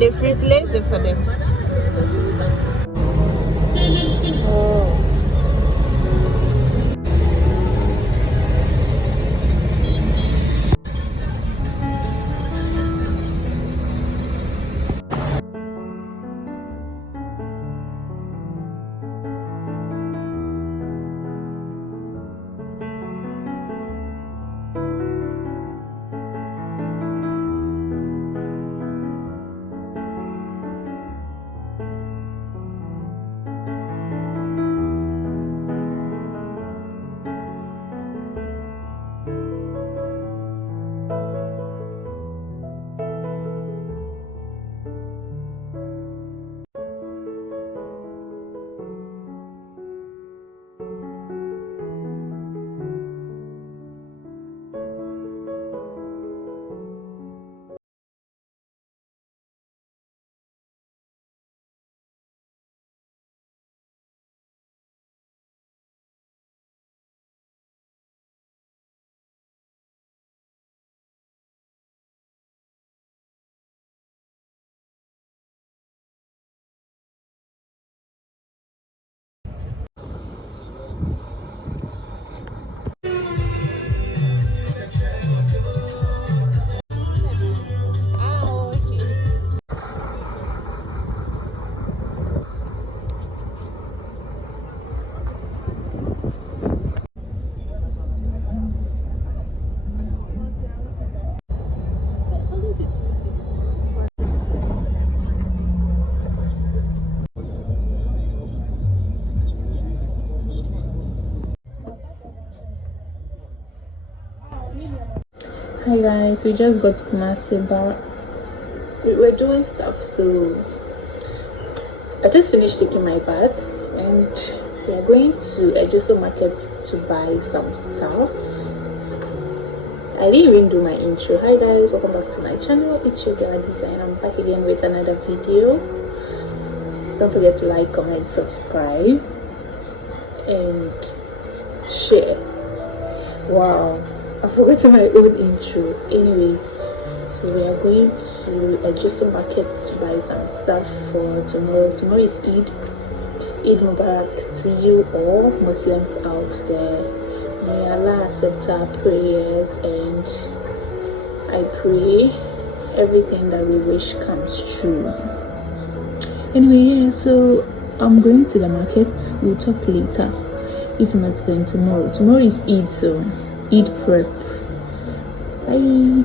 The free place for them. Oh. Hi guys, we just got to Kumasi, but we were doing stuff, so I just finished taking my bath and we are going to Ejiso Market to buy some stuff. I didn't even do my intro. Hi guys, welcome back to my channel. It's your girl Adiza and I'm back again with another video. Don't forget to like, comment, subscribe and share. Wow, I forgot my own intro. Anyways, so we are going to Ejiso Market to buy some stuff for tomorrow. Tomorrow is Eid. Eid Mubarak to you all Muslims out there. May Allah accept our prayers, and I pray everything that we wish comes true. Anyway, yeah, so I'm going to the market. We'll talk later. If not, then tomorrow. Tomorrow is Eid, so Eid prep. Bye.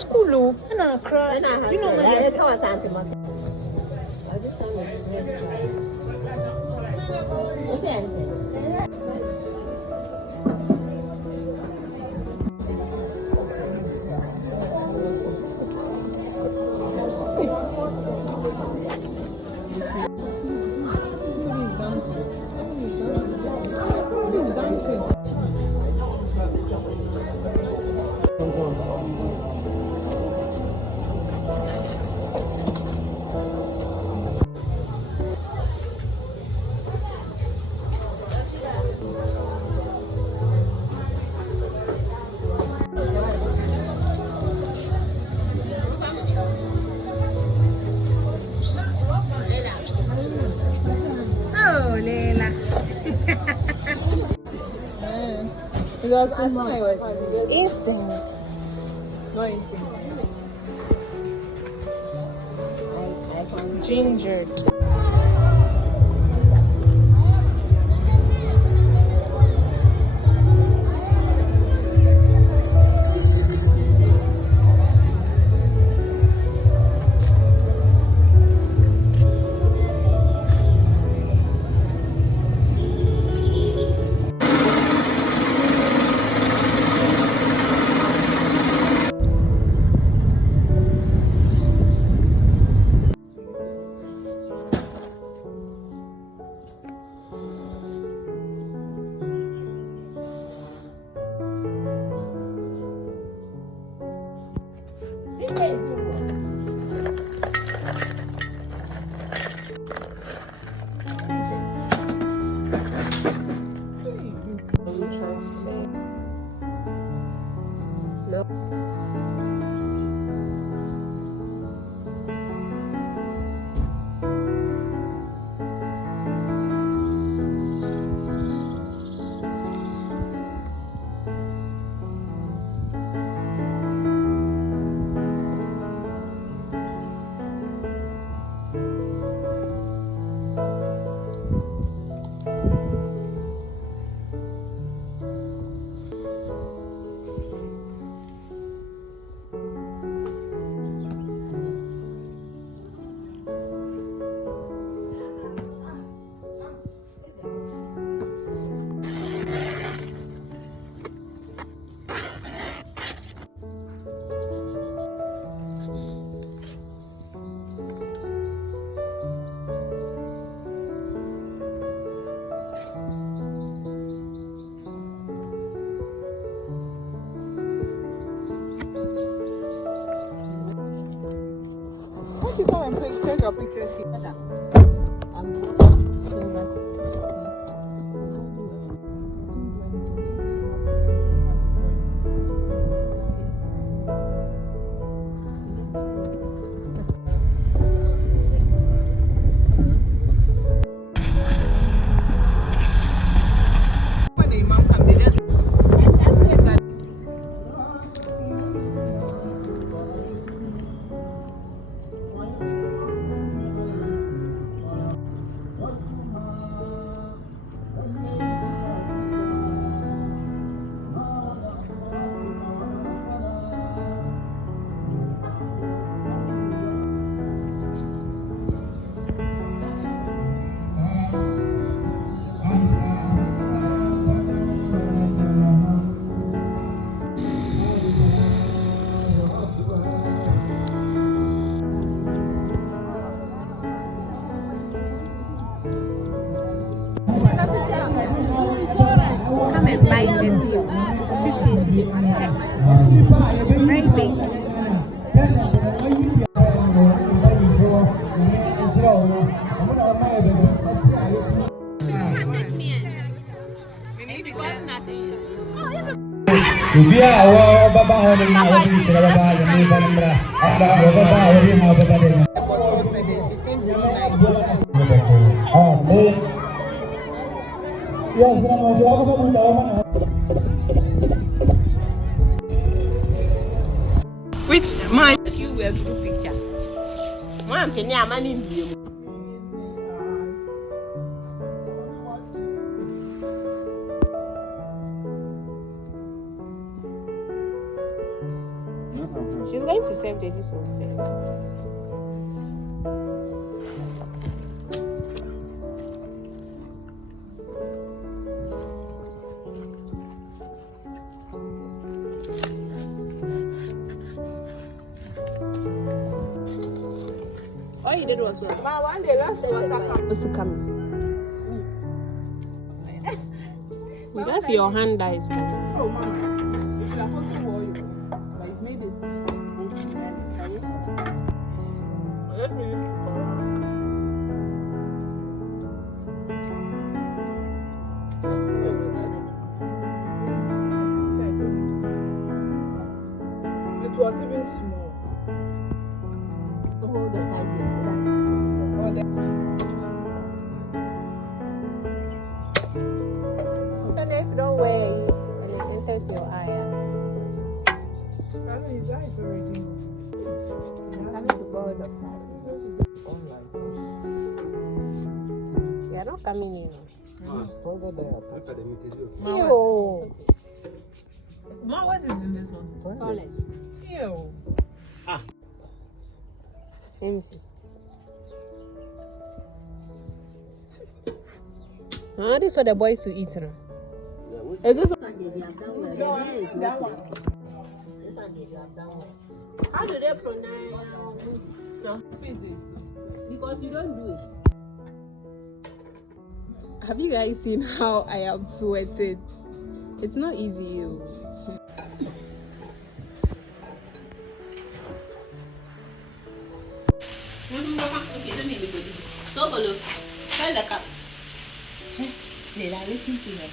school, and I cry. You know, my instinct. No instinct. Ginger. Transfer. No. Why don't you come and take your pictures here? Come and buy the view. 15 cities. Very big. Dia awal bapa orang ini awal ini segala bapa yang ini dalam merah. Ada bapa orang ini mau bapa dia. Oh, ni. Ya, sekarang mau jawab apa pun jawab mana? Which my you will do picture. Mom, can you manage you? She's going to serve the this one first. All you did was what? Ma, one day last water come. What's to come? Just your hand that is coming. Oh, Mama, you should have also wore your own. But you've made it. Let me use it. It was even small. Hold the side So if you don't wear it, and it enters your eye. I know his eyes already. coming to borrow the plastic. They are not coming in. Ew. Ma, what is in this one? Toilet. Ew. Let me see. These are the boys who eat now. Is this one? No, I see that one. How do they pronounce No, physics. because you don't do it? Have you guys seen how I am sweating? It's not easy. You. Okay, don't need anybody. So, Bolo, try the cup. Did I listen to her?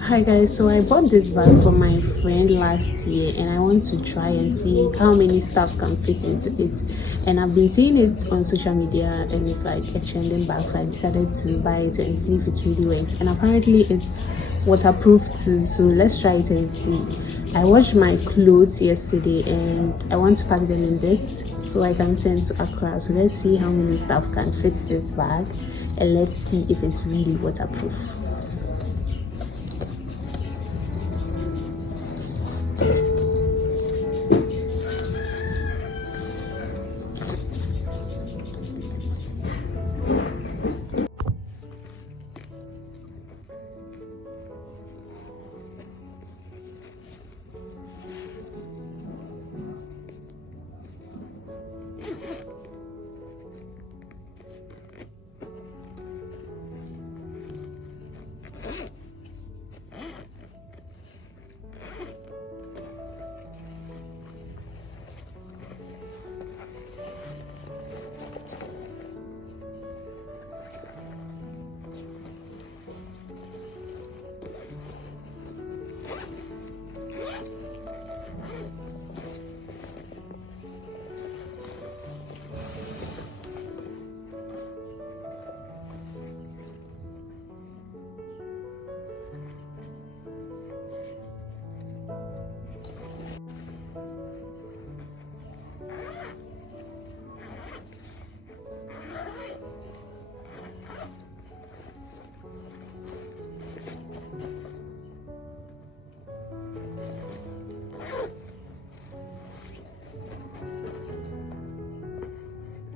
Hi guys, so I bought this bag for my friend last year and I want to try and see how many stuff can fit into it. And I've been seeing it on social media and it's like a trending bag, so I decided to buy it and see if it really works. And apparently it's waterproof too, so let's try it and see. I washed my clothes yesterday and I want to pack them in this so I can send to Accra. So let's see how many stuff can fit this bag and let's see if it's really waterproof.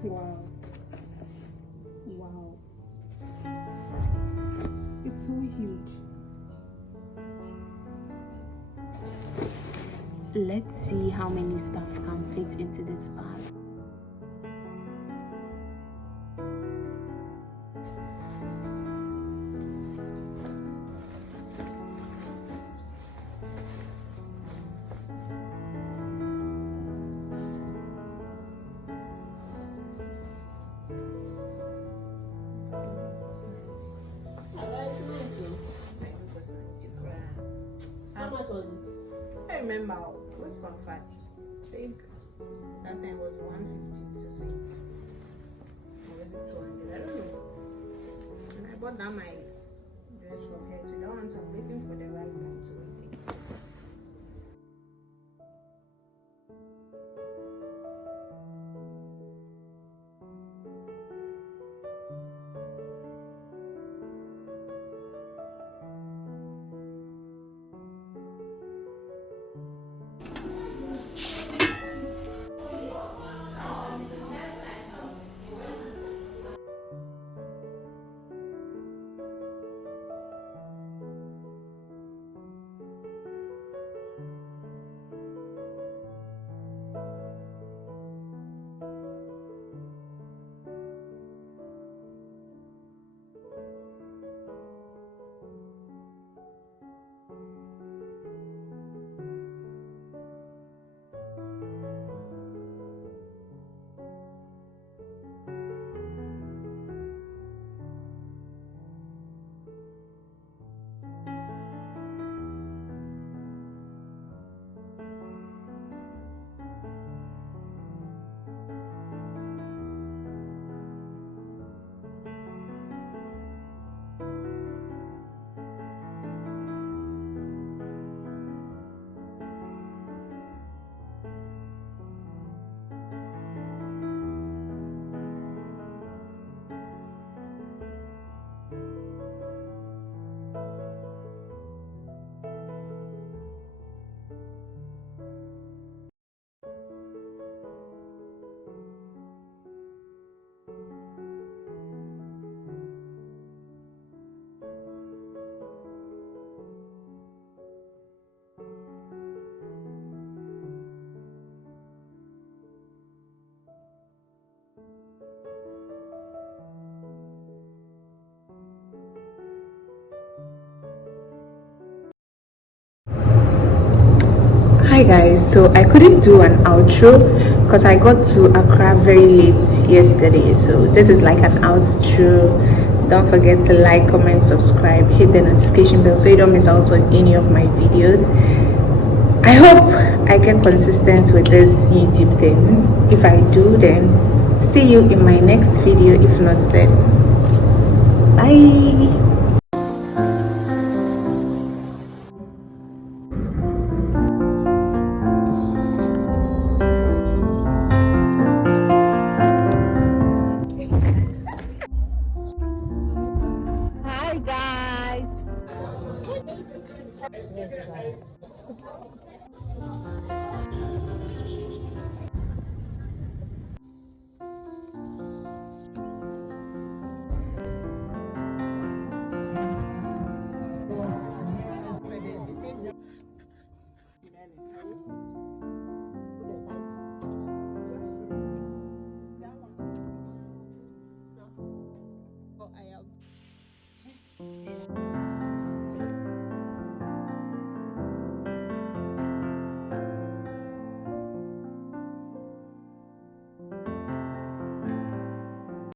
Wow. Wow. It's so huge. Let's see how many stuff can fit into this bag. I remember which one fat. I think that time was 150 so or was it 200? I don't know. And I bought that my dress from her to that one, so I'm waiting for the right one to Hi guys, so I couldn't do an outro because I got to Accra very late yesterday, so this is like an outro. Don't forget to like, comment, subscribe, hit the notification bell so you don't miss out on any of my videos. I hope I get consistent with this YouTube thing. If I do, then see you in my next video. If not, then bye. Hi guys. Oh, I have.